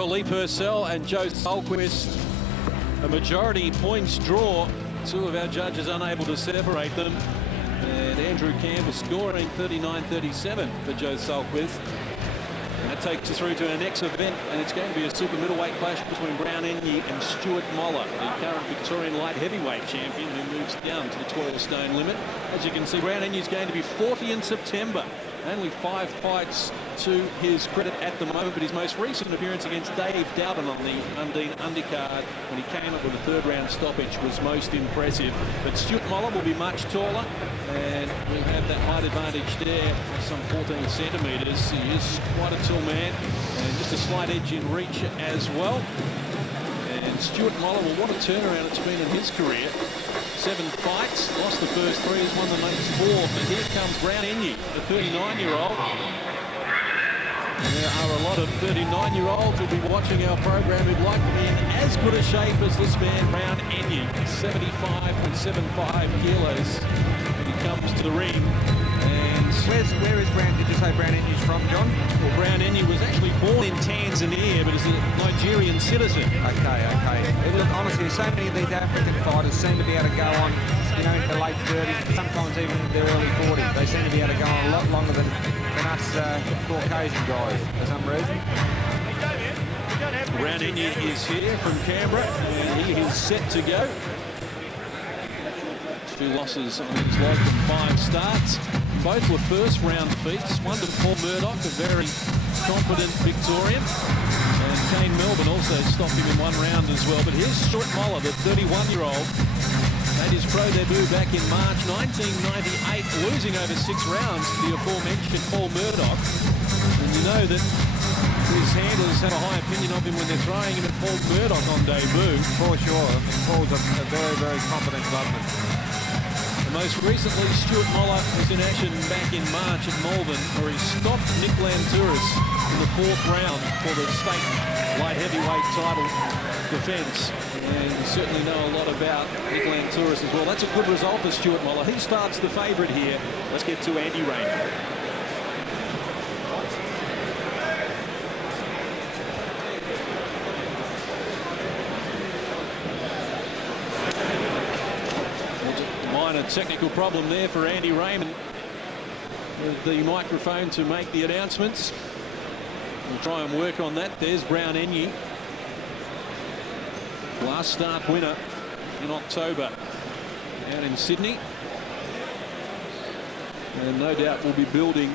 Well, Lee Purcell and Joe Solquist, a majority points draw. Two of our judges unable to separate them. And Andrew Campbell scoring 39-37 for Joe Solquist. And that takes us through to our next event, and it's going to be a super middleweight clash between Enyi and Stewart Mollar, the current Victorian light heavyweight champion who moves down to the 12-stone limit. As you can see, Enyi is going to be 40 in September. Only 5 fights to his credit at the moment, but his most recent appearance against Dave Dowden on the Undine undercard when he came up with a third-round stoppage was most impressive. But Stewart Mollar will be much taller, and will have that height advantage there, some 14 centimetres. He is quite a tall man, and just a slight edge in reach as well. And Stewart Mollar, well, what a turnaround it's been in his career. 7 fights, lost the first 3, has won the next 4. But here comes Enyi, the 39-year-old. There are a lot of 39-years who'll be watching our program who'd like to be in as good a shape as this man, Enyi. 75.75 kilos when he comes to the ring. And where is Brown? Did you say Enyi's from, John? Well, Enyi was actually born in Tanzania, but is a Nigerian citizen. Okay. Look, honestly, so many of these African fighters seem to be able to go on, you know, in the late 30s, sometimes even in their early 40s. They seem to be able to go on a lot longer than us Caucasian guys for some reason. Enyi is here from Canberra, and he is set to go. 2 losses on his log from 5 starts. Both were first-round defeats. One to Paul Murdoch, a very competent Victorian. And Kane Melbourne also stopped him in 1 round as well. But here's Stewart Mollar, the 31-year-old. Made his pro debut back in March 1998, losing over 6 rounds to the aforementioned Paul Murdoch. And you know that his handlers have a high opinion of him when they're throwing him at Paul Murdoch on debut. For sure. I mean, Paul's a very, very competent clubman. Most recently, Stewart Mollar was in action back in March at Melbourne, where he stopped Nick Lantouris in the 4th round for the state light heavyweight title defence. And you certainly know a lot about Nick Lantouris as well. That's a good result for Stewart Mollar. He starts the favourite here. Let's get to Andy Raymond. A technical problem there for Andy Raymond with the microphone to make the announcements. We'll try and work on that. There's Enyi, last start winner in October out in Sydney, and no doubt we'll be building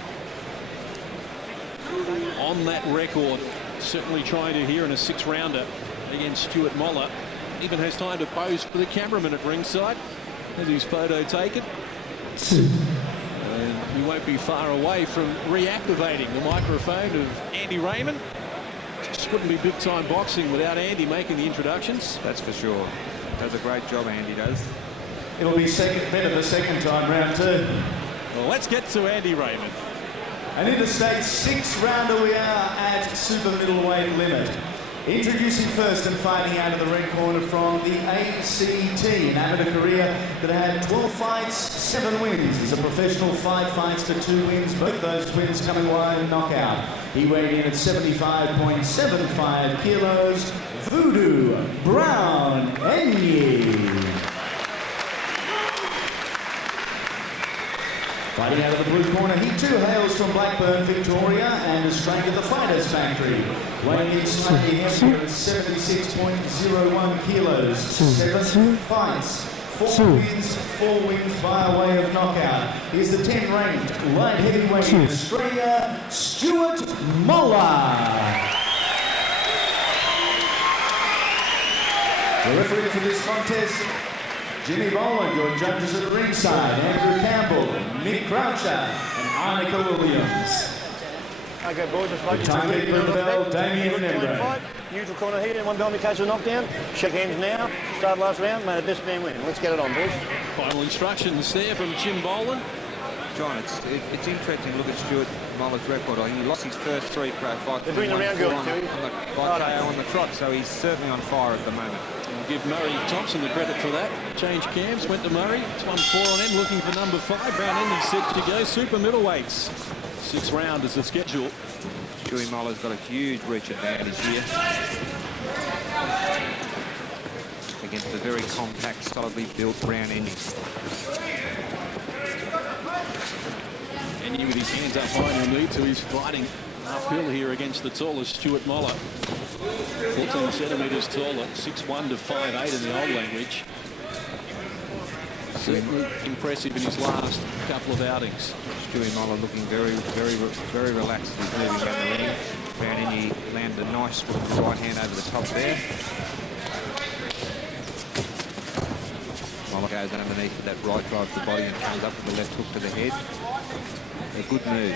on that record. Certainly trying to here in a 6-rounder against Stewart Mollar. Even has time to pose for the cameraman at ringside. Has his photo taken. And we won't be far away from reactivating the microphone of Andy Raymond. Just wouldn't be big-time boxing without Andy making the introductions. That's for sure. Does a great job, Andy does. It'll be better the second time, round 2. Well, let's get to Andy Raymond. And in the state 6-rounder we are at super middleweight limit. Introducing first and fighting out of the ring corner from the ACT, an amateur career that had 12 fights, 7 wins. He's a professional, 5 fights to 2 wins, both those wins coming via knockout. He weighed in at 75.75 kilos, Voodoo Brown Enyi. Fighting out of the blue corner, he too hails from Blackburn, Victoria, and is trained at the Fighters Factory. Weighing in slightly heavier at 76.01 kilos, 7 fights, 4 wins by way of knockout. He's the 10th-ranked light heavyweight in Australia, Stewart Mollar. The referee for this contest, Jimmy Boland. Your judges at the ringside, Andrew Campbell, Nick Croucher, and Arnica Williams. Okay, boys, let's the timekeeper of the bell, Damien Nembo. Neutral corner here, anyone behind me catch a knockdown? Shake hands now. Start last round, may the best man win. Let's get it on, boys. Final instructions there from Jim Boland. John, it's interesting to look at Stewart Mollar's record. I think he lost his first 3 pro fights. They're doing the round girl too. On the trot, so he's certainly on fire at the moment. I'll give Murray Thomson the credit for that. Change cams, went to Murray. It's 1-4 on end, looking for number 5. Enyi set to go. Super middleweights. 6 round is the schedule. Stewart Mollar's got a huge reach advantage here against a very compact, solidly built Brown Enyi. Enyi with his hands up high and he'll need to. He's fighting uphill here against the tallest Stewart Mollar. 14 centimetres tall at 6'1" to 5'8" in the old language. Certainly impressive in his last couple of outings. Stewart Mollar looking very relaxed as he's moving down the ring. Brown Enyi landed a nice right hand over the top there. Mollar goes underneath with that right drive to the body and comes up with the left hook to the head. A good move.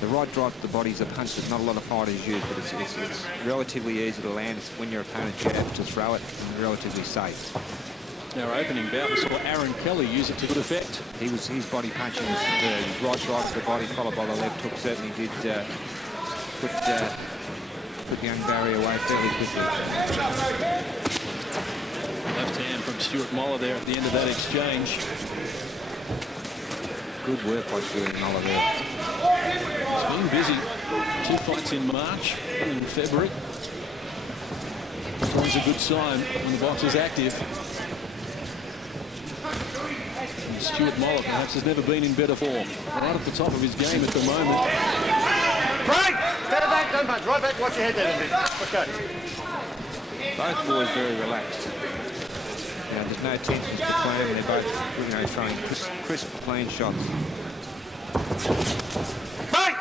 The right drive to the body is a punch that not a lot of fighters use, but it's relatively easy to land. It's when your opponent jabs to throw it and relatively safe. Our opening bout, we saw Aaron Kelly use it to good effect. His body punching was superb. His right drive to the body followed by the left hook certainly did put the young barrier away fairly quickly. Left hand from Stewart Mollar there at the end of that exchange. Good work by Stewart Mollar there. He's been busy. 2 fights in March, one in February. It's always a good sign when the boxer's active. And Stewart Mollar perhaps has never been in better form. Right at the top of his game at the moment. Break! Stand back, don't punch. Right back, watch your head there. Let's go. Both boys very relaxed. Now, there's no tensions between them. They're both, throwing crisp, clean shots. Break!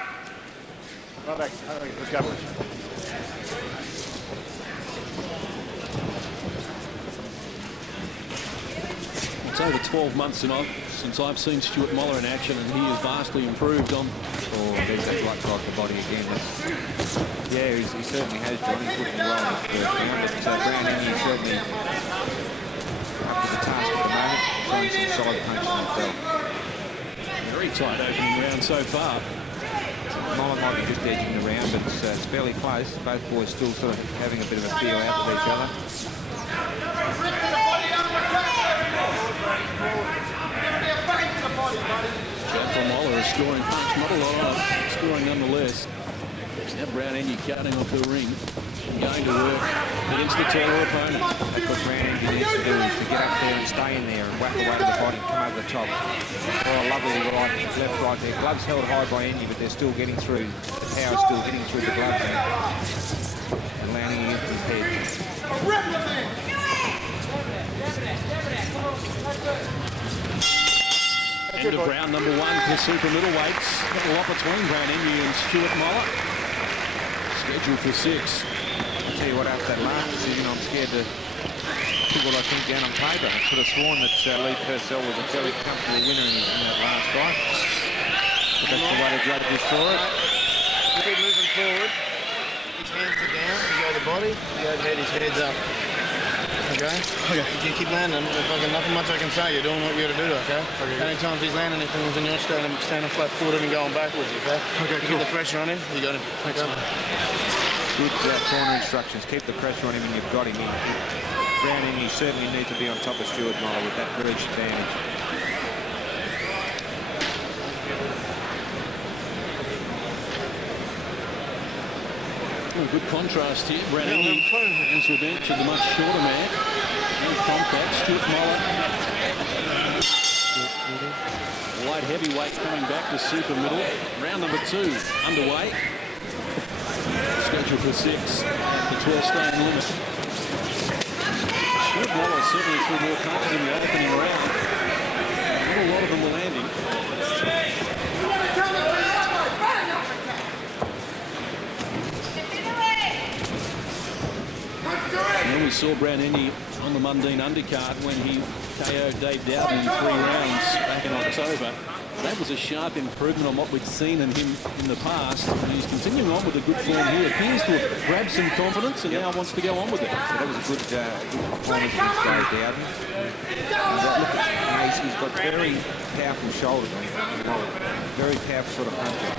Right back. Let's go, boys. It's over 12 months since I've seen Stewart Mollar in action, and he has vastly improved on. Oh, there's that right drive to the body again. Yeah, he certainly has, John. He's looking well in his first round, but Brown Enyi certainly up to the task at the moment, throwing some solid punches himself. Very tight opening round so far. Mollar might be just edging the round, but it's fairly close. Both boys still sort of having a bit of a feel out with each other. From Mollar, a scoring punch, not a lot on it, scoring nonetheless. Now Brown Enyi cutting off the ring, going to work against the taller opponent. That's what Brown Enyi needs to do, is to get up there and stay in there and whack away to the body and come over the top. Oh, a lovely left right there. Gloves held high by Enyi, but they're still getting through. The power's still getting through the gloves and landing against his head. End of round number 1 for super middleweights. Got a lot between Brown Enyi and Stewart Mollar. Scheduled for 6. I'll tell you what, after that last decision, I'm scared to put what I think down on paper. I could have sworn that Lee Purcell was a fairly comfortable winner in that last fight. But that's the way the judges saw it. Keep moving forward. His hands are down. You go to the body. You overhead, his head's up. Okay? Okay. If you keep landing, nothing much I can say. You're doing what you got to do, okay? Any time he's landing anything, then you're standing flat-footed and going backwards, okay? Okay, cool. Get the pressure on him, you got him. Okay. Good corner instructions. Keep the pressure on him and you've got him. Brown Enyi certainly needs to be on top of Stewart Mollar with that reach advantage. Oh, good contrast here. Brown Enyi hands to the bench of the much shorter man. And compact. Stewart Mollar. Light heavyweight coming back to super middle. Round number 2 underway. Scheduled for 6. The 12-stone limit. Stewart Mollar certainly threw more punches in the opening round. Not a lot of them were landing. And then we saw Brown Enyi on the Mundine undercard when he KO'd Dave Dowden in 3 rounds back in October. That was a sharp improvement on what we'd seen in him in the past. And he's continuing on with a good form here. Appears to have grabbed some confidence and now wants to go on with it. So that was a good performance against Dave Dowden. He's got very powerful shoulders. Very powerful sort of punches.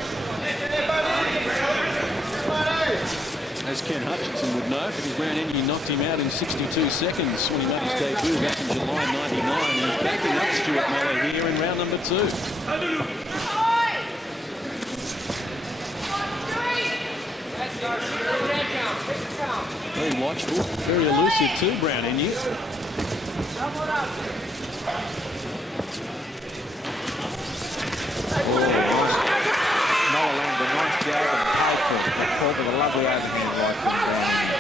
As Ken Hutchinson would know, because Brown Enyi knocked him out in 62 seconds when he made his debut back in July '99. And he's backing up Stewart Mollar here in round number 2. Very watchful, very elusive too, Brown Enyi. Oh, nice. Mollar landed a nice jab and paid for it. Called with a lovely overhand right from Brown Enyi.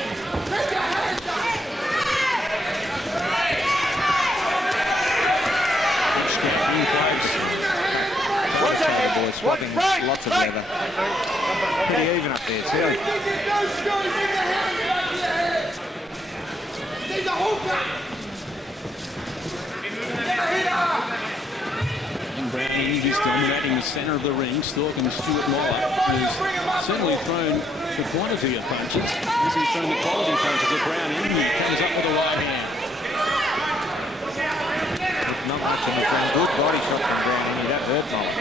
Boys swapping lots of leather. Pretty even up there too. And Brown Enyi is dominating the centre of the ring, stalking Stewart Mollar, who's certainly thrown the quantity of punches. As he's thrown the quality punches at Brown Enyi, comes up with a right hand. Not much on the front. Good body shot from Brown Enyi. That hurt Mollar.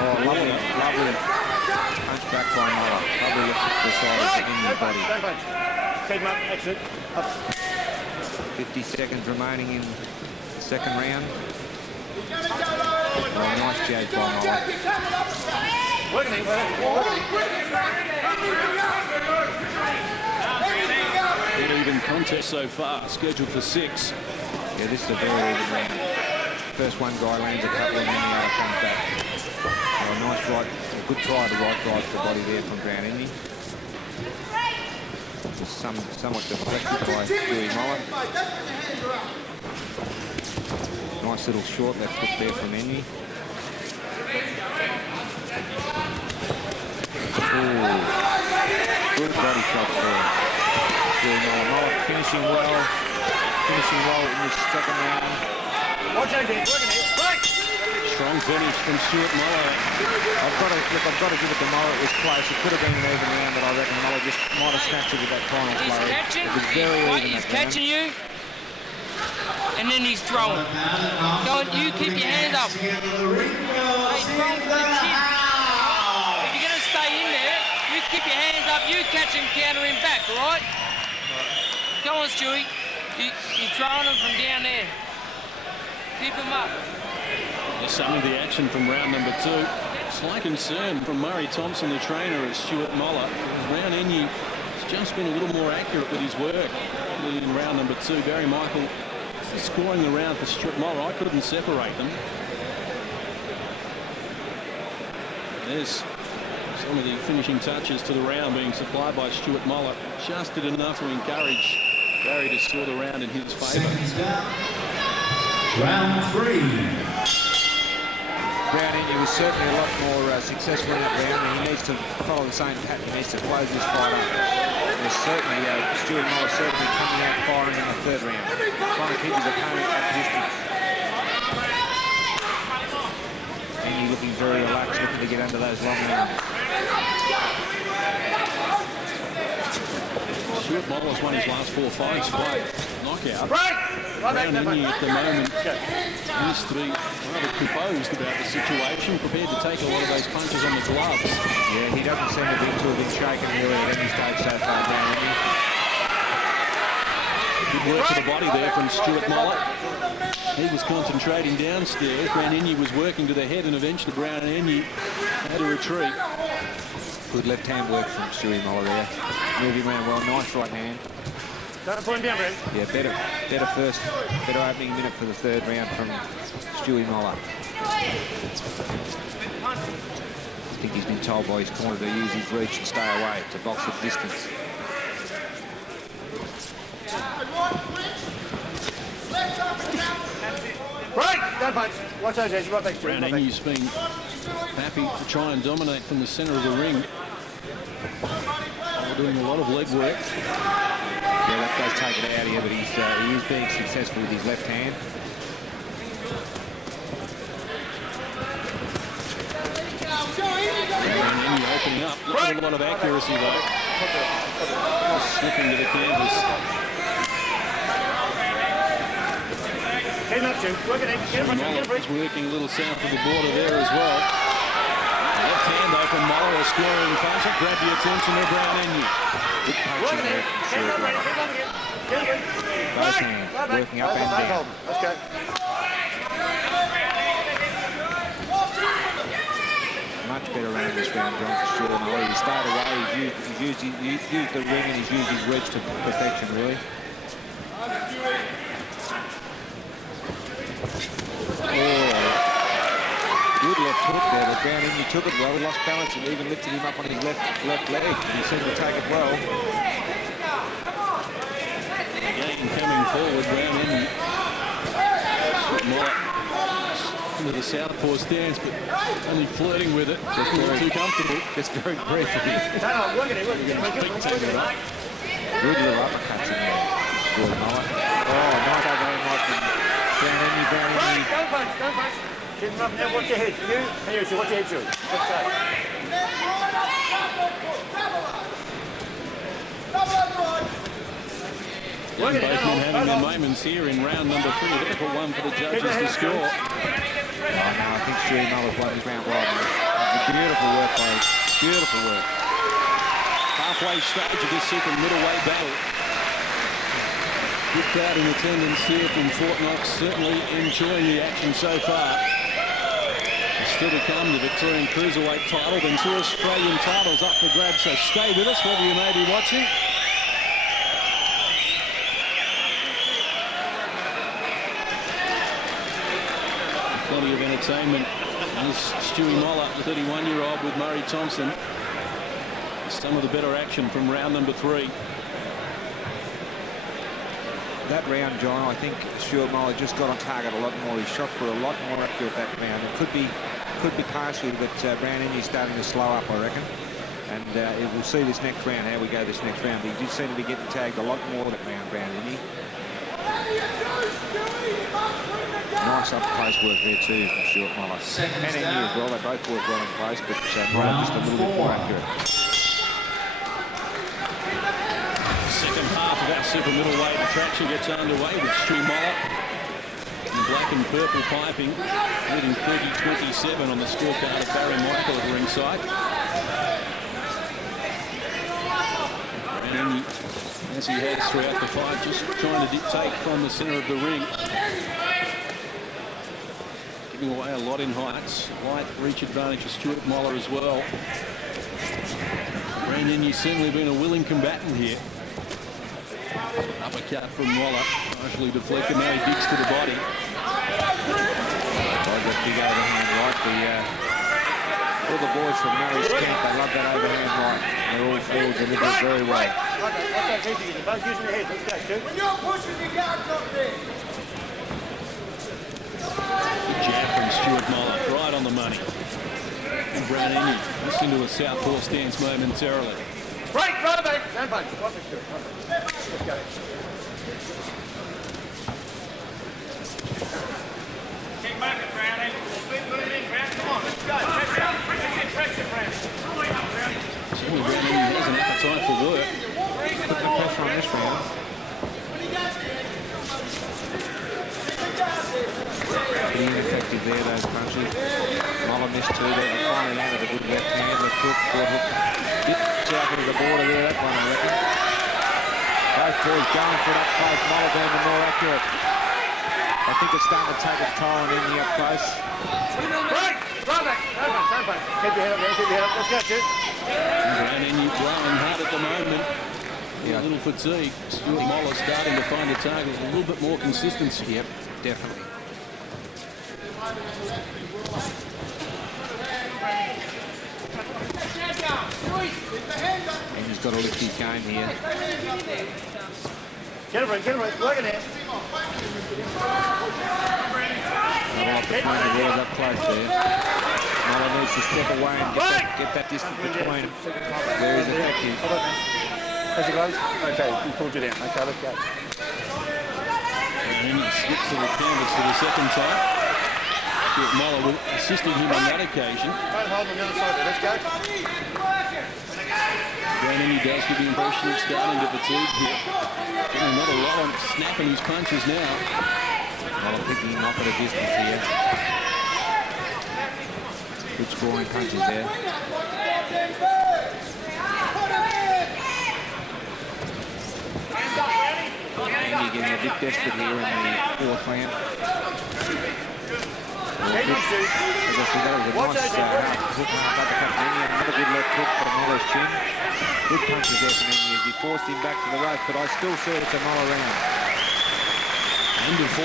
Oh, lovely punch back by Mollar. Lovely lift to the side of Enyi's body. Keep him up, exit. Up. 50 seconds remaining in the second round. Oh, nice jab by Mollar. Working it, Even contest so far, scheduled for 6. Yeah, this is a very even round. First one guy lands a couple and then the other comes back. Oh, nice right, a good try to right drive to the body there from Brown Enyi. Just somewhat deflected by Stewart Mollar. Nice little short left hook there from Enyi. Ooh. Good body shots there. Stewart Mollar finishing well. Finishing well in this second round. Watch out, James. Working it. Break! Strong finish from Stewart Mollar. I've got to give it to Mollar. It was close. It could have been an even round, but I reckon Mollar just might have snatched it with that final play. It was very even. He's catching you, and then he's throwing. Go on, you keep your hands up. He's throwing for the chin. If you're going to stay in there, you keep your hands up. You catch him, counter him back, all right? Come on, Stewie. You're throwing him from down there. Keep him up. Just some of the action from round number 2. Slight concern from Murray Thomson, the trainer, of Stewart Mollar. Brown Enyi has just been a little more accurate with his work in round number 2. Barry Michael scoring the round for Stewart Mollar. I couldn't separate them. There's some of the finishing touches to the round being supplied by Stewart Mollar. Just did enough to encourage Barry to score the round in his favour. Round 3. Brown Enyi was certainly a lot more successful in that round, and he needs to follow the same pattern. He needs to close this fight up. There's certainly Stewart Mollar certainly coming out firing in the third round, trying to keep his opponent at distance. Enyi looking very relaxed, looking to get under those long rounds. Stewart Mollar's won his last 4 fights by knockout. Brown Enyi at the moment needs to be rather composed about the situation, prepared to take a lot of those punches on the gloves. Yeah, he doesn't seem to have been shaken really at any stage so far, Brown Enyi. Good work to the body there from Stewart Mollar. He was concentrating downstairs. Brown Enyi was working to the head, and eventually Brown Enyi had to retreat. Good left-hand work from Stewart Mollar there. Moving around well, nice right hand. Don't put him down, Brent. Yeah, better opening minute for the third round from Stewart Mollar. I think he's been told by his corner to use his reach and stay away, to box at distance. Break! Don't punch. Watch those edges. Right back to Brown Enyi's been happy to try and dominate from the centre of the ring. They're doing a lot of leg work. Yeah, that does take it out here, but he is being successful with his left hand. Brown Enyi opening up. Not a lot of accuracy though. Slipping to the canvas. Keep him up, Stu. Work it in. Get him, Mollar is working a little south of the border there as well. Left hand open, Mollar scoring punch. Grab the attention of Brown Enyi. Good punching there from Stewart Mollar. Both hands working up and down. Let's go. Much better round this round, John, for sure. No, he started away, he's used the ring and he's used his reach to perfection, really. Good left hook there, but down in, he took it well, he lost balance and even lifted him up on his left leg, and he seemed to take it well. Again, coming forward, down in. Into the southpaw stance, but only flirting with it. Just not too comfortable. Just very briefly. Good little uppercuts in there. Stewart Mollar. Oh, nice overhand right from Enyi. Don't punch. Keep him up now, watch your head. You, watch your head, shoot. Both men having their moments here in round number 3. Difficult one for the judges to score. Oh, no, I think Stewart Mollar's won his round well. Beautiful work, mate. Beautiful work. Halfway stage of this super middleweight battle. Good crowd in attendance here from Fort Knox. Certainly enjoying the action so far. Still to come, the Victorian Cruiserweight title, then 2 Australian titles up for grabs. So stay with us, whether you may be watching. Plenty of entertainment. There's Stewart Mollar, the 31-year-old, with Murray Thomson. Some of the better action from round number 3. That round, John, I think Stewart Mollar just got on target a lot more. He shot for a lot more accurate that round. It could be partially that Enyi's starting to slow up, I reckon. And we'll see this next round, how we go this next round. But he did seem to be getting tagged a lot more that round, Enyi. Nice up close work there too from Stewart Mollar. And Enyi as well. They both work well in place, but Mollar just a little bit more accurate. Second half of that super middleweight attraction gets underway with Stewart Mollar in black and purple piping, leading 30-27 on the scorecard of Barry Michael at ringside. And Enyi, as he has throughout the fight, just trying to dictate from the centre of the ring. Giving away a lot in heights. Light reach advantage for Stewart Mollar as well. Enyi's certainly been a willing combatant here. Uppercut from Mollar, partially deflected. Now he digs to the body. That big overhand right. All the boys from Murray's camp, they love that overhand right. They're all forwards, they did very well. Both using your head. Let's go, Stu. When you're pushing your guards up there. Good jab from Stewart Mollar, right on the money. And Enyi just into a southpaw stance momentarily. Right back. Don't punch. Watch it, Stu. Let's go. Keep moving, Brownie. Keep moving, Brownie. Come on, let's go. Pressure, Brownie. Certainly Enyi has an appetite for work. Put the pressure on this round. Pretty ineffective there, those punches. Mollar missed 2 there, but finally landed a good left hand, left hook, short hook. Bit south into the border there, that one, I reckon. Both boys going for it up close. Mollar being the more accurate. I think it's starting to take its toll on Enyi up close. Right back. Don't punch. Keep your head up there. Keep your head up. Let's go, Stu. Enyi blowing hard at the moment. A little fatigue. Stewart Mollar starting to find a target. A little bit more consistency. Yep, definitely. And he's got to lift his game here. Get him, working there. Not a lot between the wheels up close there. Mollar needs to step away and get that distance between them. Where he's effective. How's it guys? Okay, he pulled you down. Okay, let's go. And Enyi skips to the canvas for the second time. Stewart Mollar assisting him on that occasion. Don't hold on the other side there. Let's go. Enyi does give the impression of starting to fatigue here. Getting not a lot on snapping his punches now. Mollar picking him up at a distance here. Good scoring punches there. Enyi getting a bit desperate here in the 4th round. That was a nice hook half uppercut from Enyi. Another good left hook for Mollar's chin. Good punches there from Enyi as he forced him back to the rope, but I still see it's a Mollar round. Under 4,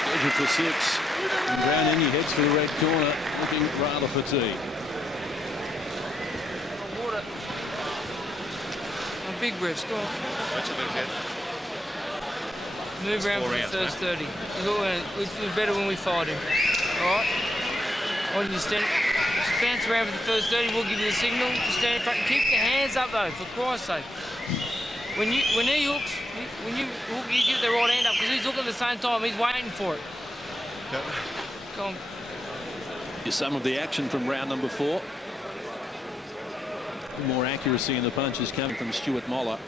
scheduled for 6. And Brown Enyi heads for the red corner, looking rather fatigued. Water. A big breath, go on. That's a big hit. Move around for the first 30. We feel better when we fight him. All right? On your stand, just bounce around for the first 30. We'll give you the signal. Just stand in front. Keep your hands up though, for Christ's sake. When he hooks, when you hook, you get the right hand up because he's hooking at the same time. He's waiting for it. Yep. Come on. Here's some of the action from round number 4. More accuracy in the punches coming from Stewart Mollar.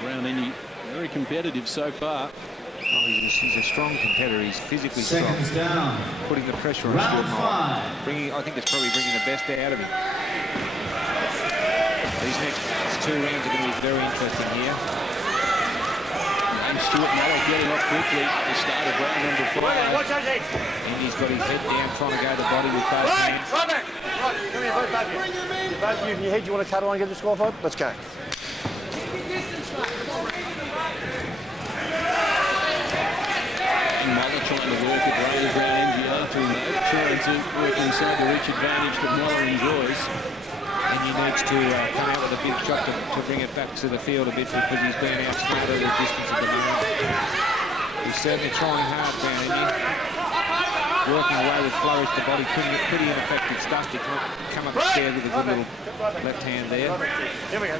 Brown Enyi very competitive so far. Oh, he's a strong competitor. He's physically Seconds strong. down. Putting the pressure on Round Stewart Mollar. 5. I think it's probably bringing the best out of him. These next 2 rounds are going to be very interesting here. And Stewart Mollar getting off quickly at the start of round number 5. Watch those heads. Enyi's got his head down, trying to go to the body with both hands. Right back. Right, come here, both of you. Both of you in your head, you want to cuddle and get the score fight? Let's go. Mollar trying to work it right around Enyi after him, trying to work inside the reach advantage that Mollar enjoys. Enyi needs to come out with a big shot to bring it back to the field a bit because he's been outsmarted at the distance at the moment. He's certainly trying hard, Brown Enyi. Working away with flourish the body, pretty ineffective stuff. He can come up the stairs with a good little left hand there. Here we go.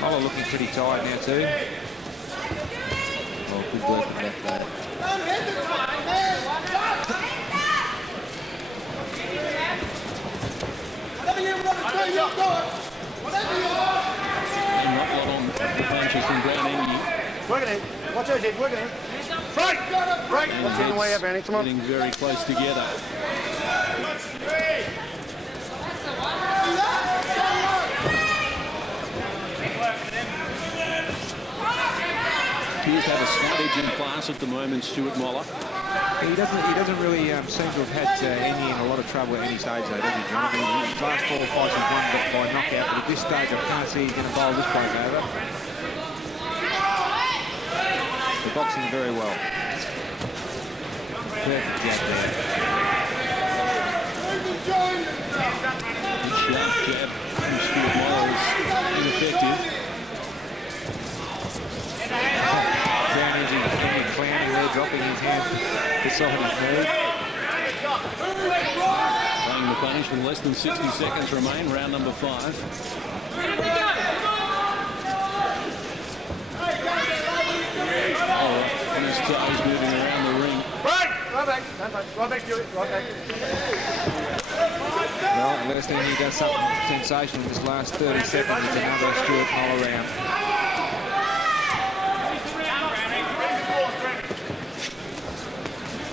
Mollar looking pretty tired now too. Oh, good work from left there. Not a lot on the punches from Brown Enyi. Work it in. Watch those heads, work it in. Break! Break! And What's in the way up, Annie? Come on. getting very close together. Appears to have a slight edge in class at the moment, Stewart Mollar. He doesn't really seem to have had Enyi in a lot of trouble at any stage though, does he, John? I mean, his last 4 fights he's won by knockout, but at this stage I can't see he's going to bowl this bloke over. The boxing very well. Perfect jab there. Good sharp jab from Stewart Mollar is ineffective. Brown Enyi clowning there, dropping his hand beside his knee. Playing the punishment, less than 60 seconds remain, round number 5. And his toes moving around the ring. Right! Right back. Right back, Stuart. Right back. Well, unless Enyi does something sensational in this last 30 seconds, it's another Stewart Mollar round.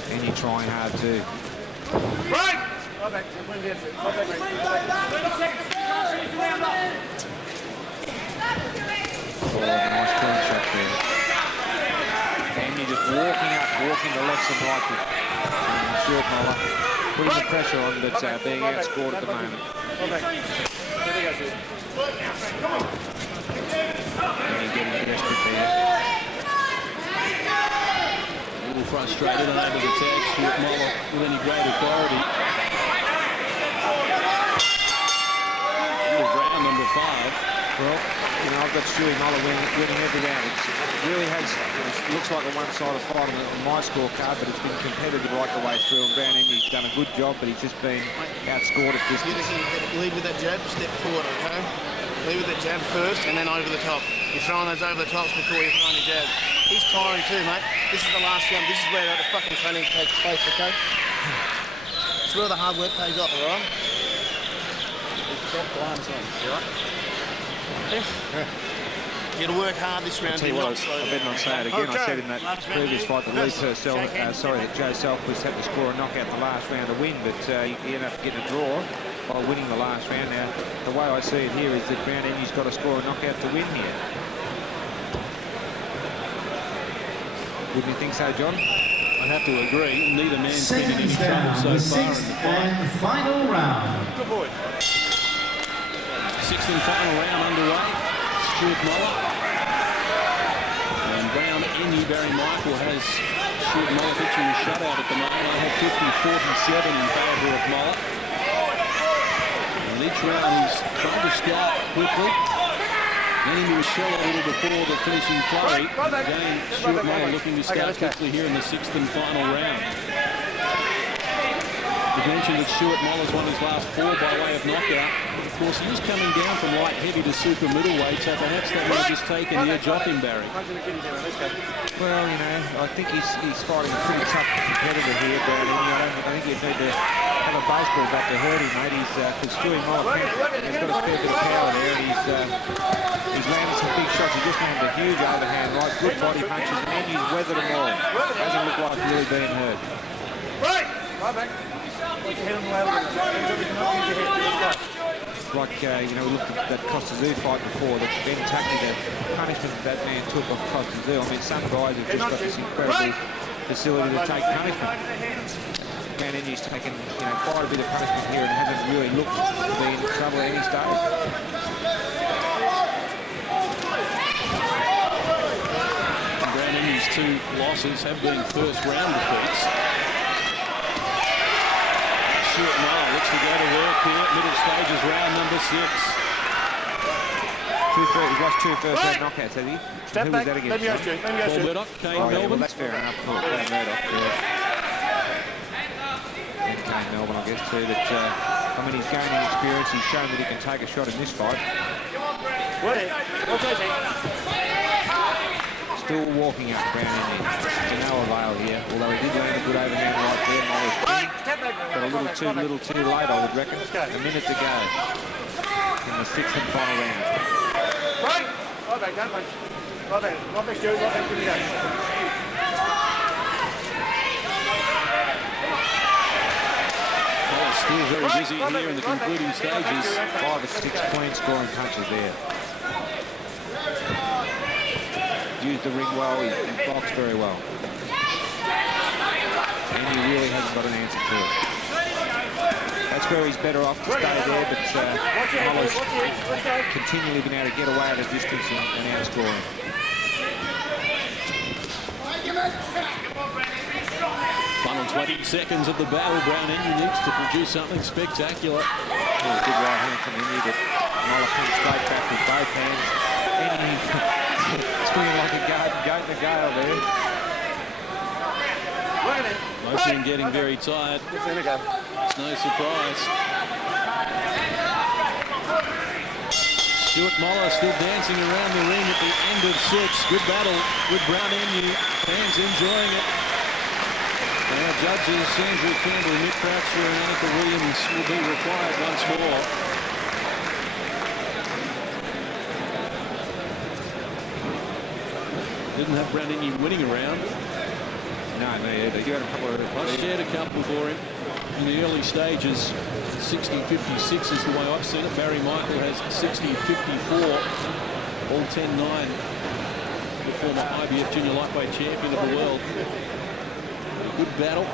Enyi trying hard too. Right! Right back. Right back. Oh, nice clean shot there. Enyi just walking the left and right with Stewart Mollar, putting the pressure on, but being outscored at the moment. Enyi getting desperate there. A little frustrated, unable to tag Stewart Mollar with any great authority. Into round number 5. Well, you know, I've got Stewart Mollar winning every round. It really has, it looks like a one-sided fight on my scorecard, but it's been competitive right the way through, and Brown Enyi's done a good job, but he's just been outscored at distance. Lead with that jab, step forward, okay? Lead with that jab first and then over the top. You're throwing those over the tops before you're throwing your jab. He's tiring too, mate. This is the last round. This is where the fucking training takes place, okay? It's where the hard work pays off, all right? You all right? You got to work hard this round. I'll tell you what, I better not say it again. I said in that previous fight that that Joe Selquist had to score a knockout the last round to win, but he ended up getting a draw by winning the last round. Now, the way I see it here is that Brown Enyi's got to score a knockout to win here. Wouldn't you think so, John? I'd have to agree. Neither man's been in any Seconds down, trouble the so far in the sixth fight. and final round. Good boy. Sixth and final round underway. Stewart Mollar. And Enyi, Barry Michael has Stewart Mollar pitching a shutout at the moment. I have 50-47 in favour of Mollar. And each round he's trying to start quickly. Then he was shell a little before the finishing flurry. Again, Stewart Mollar looking to start quickly here in the sixth and final round. We mentioned that Stewart Mollar's won his last 4 by way of knockout. Of course, he is coming down from light heavy to super middleweight, so perhaps that may have just taken the edge off him, Barry. Well, you know, I think he's fighting a pretty tough competitor here, but I think you need to have a baseball bat to hurt him, mate. Because Stewart Mollar has got a fair bit of power there, and he's landed some big shots. He just landed a huge overhand right, good body punches, and he's weathered them all. Hasn't looked like really being hurt. Right back. Like, you know, we looked at that Costa Zoo fight before, that Ben Tuckey, the punishment that man took off Costa Zoo. I mean, some guys have just got this incredible facility to take punishment. Enyi's taken, you know, quite a bit of punishment here and hasn't really looked to be in trouble at any stage. Enyi's 2 losses have been first round defeats. Stewart Mollar looks to go to work here. Middle stages, round number 6. He's lost 2 first-round knockouts, has he? Step Who back. was that against? Let me go, Stu. Paul Murdoch, Kane Oh, yeah, Melbourne. well, that's fair enough. Paul Murdoch, and Kane Melbourne, I guess, too. But, I mean, he's gaining experience. He's shown that he can take a shot in this fight. Still walking up Enyi. To no avail here, although he did land a good overhand right there. Mollar's but a little too late, I would reckon. A minute to go in the 6th and final round. Right back, don't punch. Right back, Stu. Right back, good to go. Mollar's still very busy here in the concluding stages. 5 or 6 clean scoring punches there. Used the ring well, he boxed very well. And he really hasn't got an answer to it. That's where he's better off to stay there, but Mollar's continually been able to get away at a distance and outscore him. Final 20 seconds of the battle. Enyi needs to produce something spectacular. Good right hand from Enyi, but Mollar comes straight back with both hands. Enyi swinging like a goat in a gale there. Both men getting very tired. It's no surprise. Stewart Mollar still dancing around the ring at the end of 6. Good battle with Enyi. Fans enjoying it. And our judges, Andrew Campbell, Mick Croucher and Annika Williams will be required once more. Didn't have Enyi winning a round. No, me either. You had a couple of... I shared a couple for him in the early stages. 60-56 is the way I've seen it. Barry Michael has 60-54, all 10-9. The former IBF junior lightweight champion of the world. Good battle.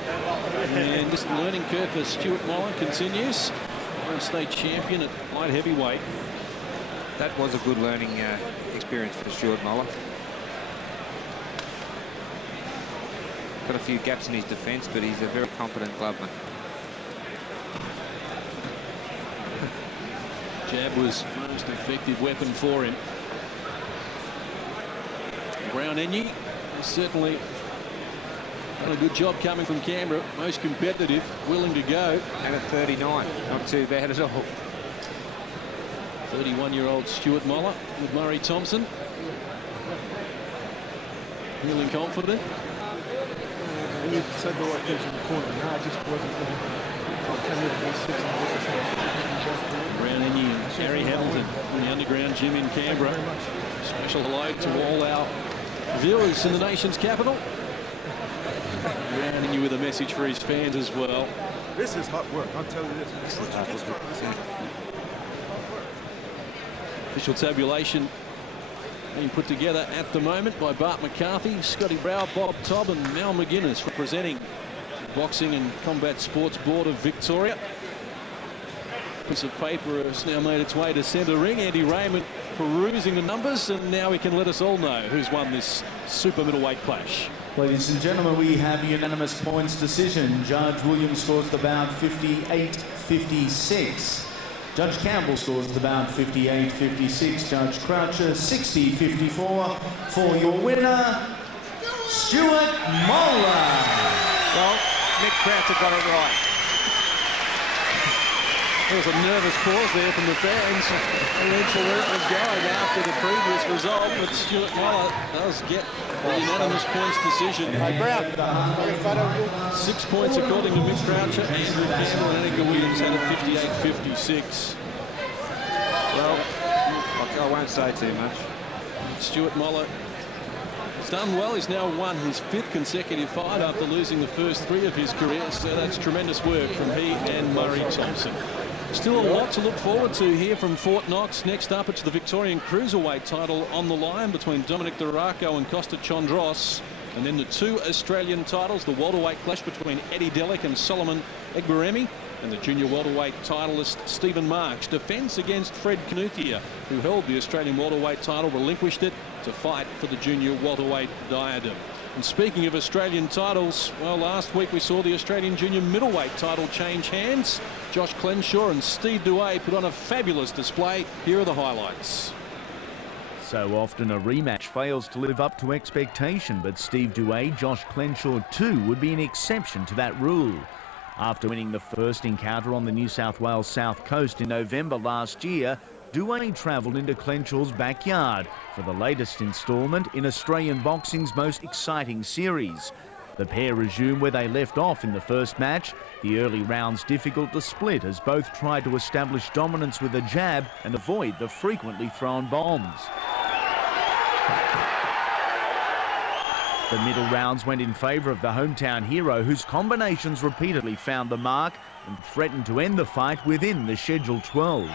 And this learning curve for Stewart Mollar continues. World state champion at light heavyweight. That was a good learning experience for Stewart Mollar. Got a few gaps in his defence, but he's a very competent clubman. Jab was most effective weapon for him. Enyi has certainly done a good job coming from Canberra. Most competitive, willing to go. And at 39, not too bad at all. 31-year-old Stewart Mollar with Murray Thomson. Feeling confident. You said the right things in the corner. No, I just wasn't going Enyi and Harry Hamilton in the underground gym in Canberra. Special hello to all our viewers in the nation's capital. Enyi with a message for his fans as well. This is hot work, I'll tell you this. Official tabulation being put together at the moment by Bart McCarthy, Scotty Brawl, Bob Tobb and Mal McGuinness, representing the Boxing and Combat Sports Board of Victoria. Piece of paper has now made its way to centre ring. Andy Raymond perusing the numbers, and now he can let us all know who's won this super middleweight clash. Ladies and gentlemen, we have a unanimous points decision. Judge Williams scores the bout 58-56. Judge Campbell scores the bout 58-56. Judge Croucher 60-54. For your winner, Stewart Mollar. Well, Nick Croucher got it right. There was a nervous pause there from the fans. They weren't sure where it was going after the previous result, but Stewart Mollar does get a unanimous points decision. Hey, Brown. 6 points according to Mick Croucher. Andrew Campbell and Edgar Williams had it 58-56. Well, I won't say too much. Stewart Mollar has done well. He's now won his 5th consecutive fight after losing the first 3 of his career, so that's tremendous work from he and Murray Thomson. Still a lot to look forward to here from Fort Knox. Next up, it's the Victorian Cruiserweight title on the line between Dominic Duraco and Costa Chondros. And then the 2 Australian titles, the welterweight clash between Eddie Delic and Solomon Egberemi. And the junior welterweight titleist Stephen Marks defends against Fred Knuthia, who held the Australian welterweight title, relinquished it to fight for the junior welterweight diadem. And speaking of Australian titles, well, last week we saw the Australian junior middleweight title change hands. Josh Clenshaw and Steve Douay put on a fabulous display. Here are the highlights. So often a rematch fails to live up to expectation, but Steve Douay, Josh Clenshaw too would be an exception to that rule. After winning the first encounter on the New South Wales South Coast in November last year, Douay travelled into Clenshaw's backyard for the latest instalment in Australian boxing's most exciting series. The pair resume where they left off in the first match. The early rounds difficult to split as both tried to establish dominance with a jab and avoid the frequently thrown bombs. The middle rounds went in favour of the hometown hero, whose combinations repeatedly found the mark and threatened to end the fight within the scheduled 12.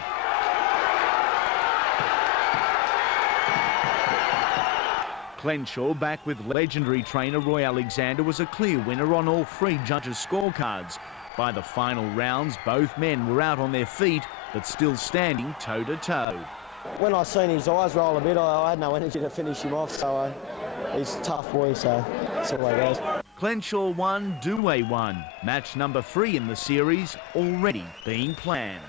Clenshaw, back with legendary trainer Roy Alexander, was a clear winner on all 3 judges' scorecards. By the final rounds, both men were out on their feet, but still standing toe-to-toe. When I seen his eyes roll a bit, I had no energy to finish him off, so he's a tough boy, so that's the way it goes. Clenshaw won, Douay won. Match number 3 in the series already being planned.